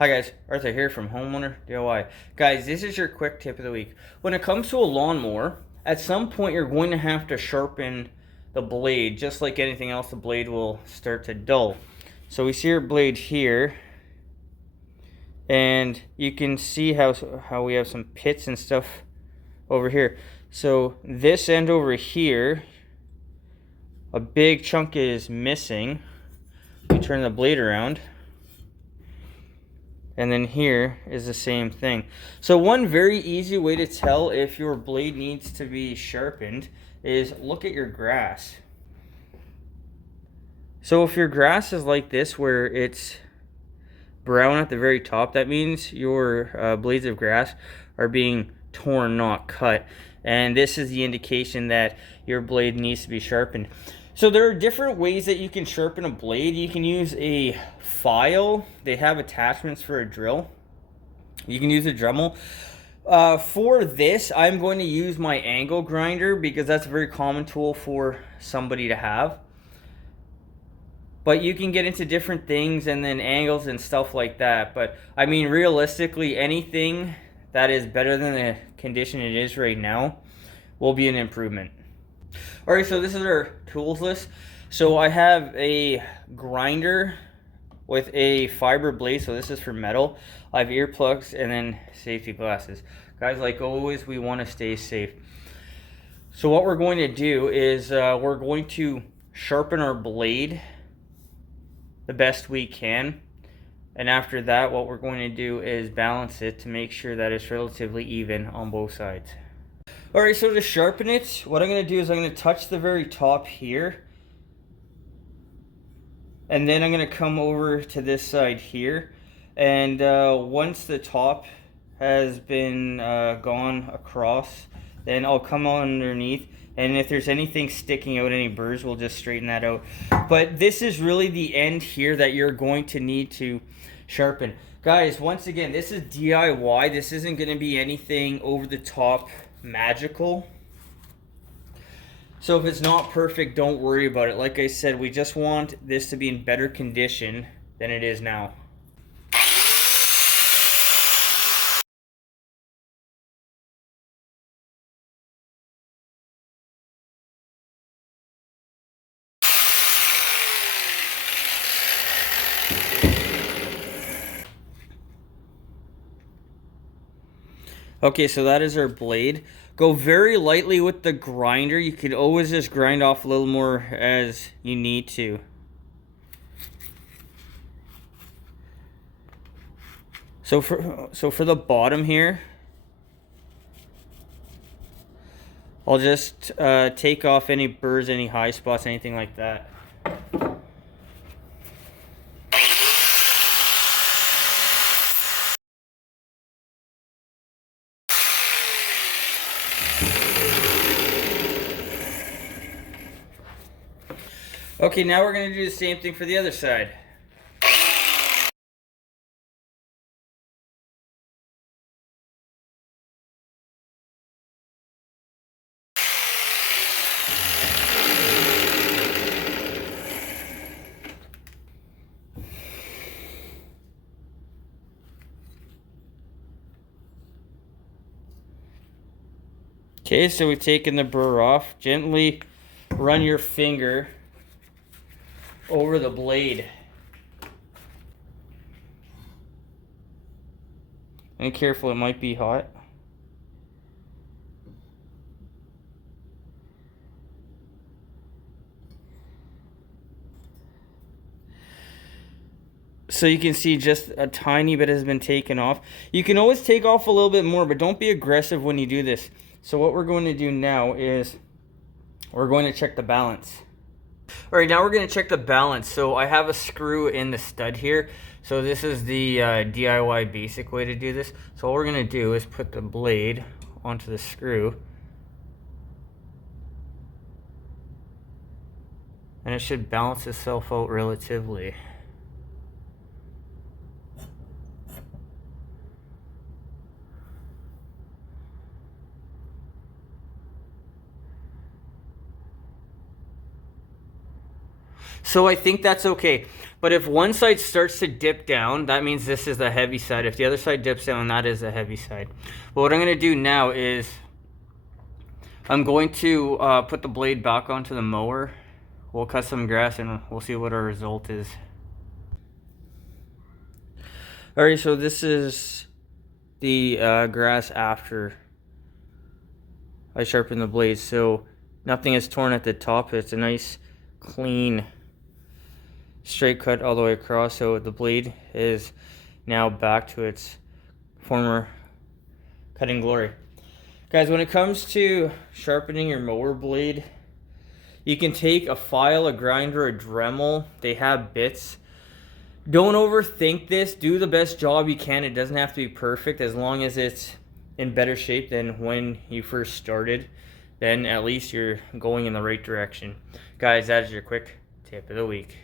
Hi guys, Arthur here from Homeowner DIY. Guys, this is your quick tip of the week. When it comes to a lawnmower, at some point you're going to have to sharpen the blade. Just like anything else, the blade will start to dull. So we see our blade here, and you can see how we have some pits and stuff over here. So this end over here, a big chunk is missing. We turn the blade around. And then here is the same thing. So one very easy way to tell if your blade needs to be sharpened is look at your grass. So if your grass is like this where it's brown at the very top, that means your blades of grass are being torn, not cut. And this is the indication that your blade needs to be sharpened. So there are different ways that you can sharpen a blade. You can use a file. They have attachments for a drill. You can use a Dremel. For this, I'm going to use my angle grinder because that's a very common tool for somebody to have. But you can get into different things and then angles and stuff like that. But I mean, realistically, anything that is better than the condition it is right now will be an improvement. Alright, so this is our tools list. So I have a grinder with a fiber blade, so this is for metal. I have earplugs and then safety glasses. Guys, like always, we want to stay safe. So what we're going to do is we're going to sharpen our blade the best we can. And after that, what we're going to do is balance it to make sure that it's relatively even on both sides. Alright, so to sharpen it, what I'm going to do is I'm going to touch the very top here. And then I'm going to come over to this side here. And once the top has been gone across, then I'll come underneath. And if there's anything sticking out, any burrs, we'll just straighten that out. But this is really the end here that you're going to need to sharpen. Guys, once again, this is DIY. This isn't going to be anything over the top magical. So if it's not perfect, don't worry about it. Like I said, we just want this to be in better condition than it is now. Okay, so that is our blade. Go very lightly with the grinder. You can always just grind off a little more as you need to. So for the bottom here, I'll just take off any burrs, any high spots, anything like that. Okay, now we're going to do the same thing for the other side. Okay, so we've taken the burr off. Gently run your finger over the blade. And careful, it might be hot. So you can see just a tiny bit has been taken off. You can always take off a little bit more, but don't be aggressive when you do this. So what we're going to do now is we're going to check the balance. All right, now we're going to check the balance. So I have a screw in the stud here. So this is the DIY basic way to do this. So all we're going to do is put the blade onto the screw. And it should balance itself out relatively. So I think that's okay. But if one side starts to dip down, that means this is the heavy side. If the other side dips down, that is the heavy side. But what I'm going to do now is I'm going to put the blade back onto the mower. We'll cut some grass and we'll see what our result is. Alright, so this is the grass after I sharpen the blades. So nothing is torn at the top. It's a nice clean straight cut all the way across. So the blade is now back to its former cutting glory. Guys, when it comes to sharpening your mower blade, you can take a file, a grinder, a Dremel. They have bits. Don't overthink this. Do the best job you can. It doesn't have to be perfect. As long as it's in better shape than when you first started, then at least you're going in the right direction. Guys, that is your quick tip of the week.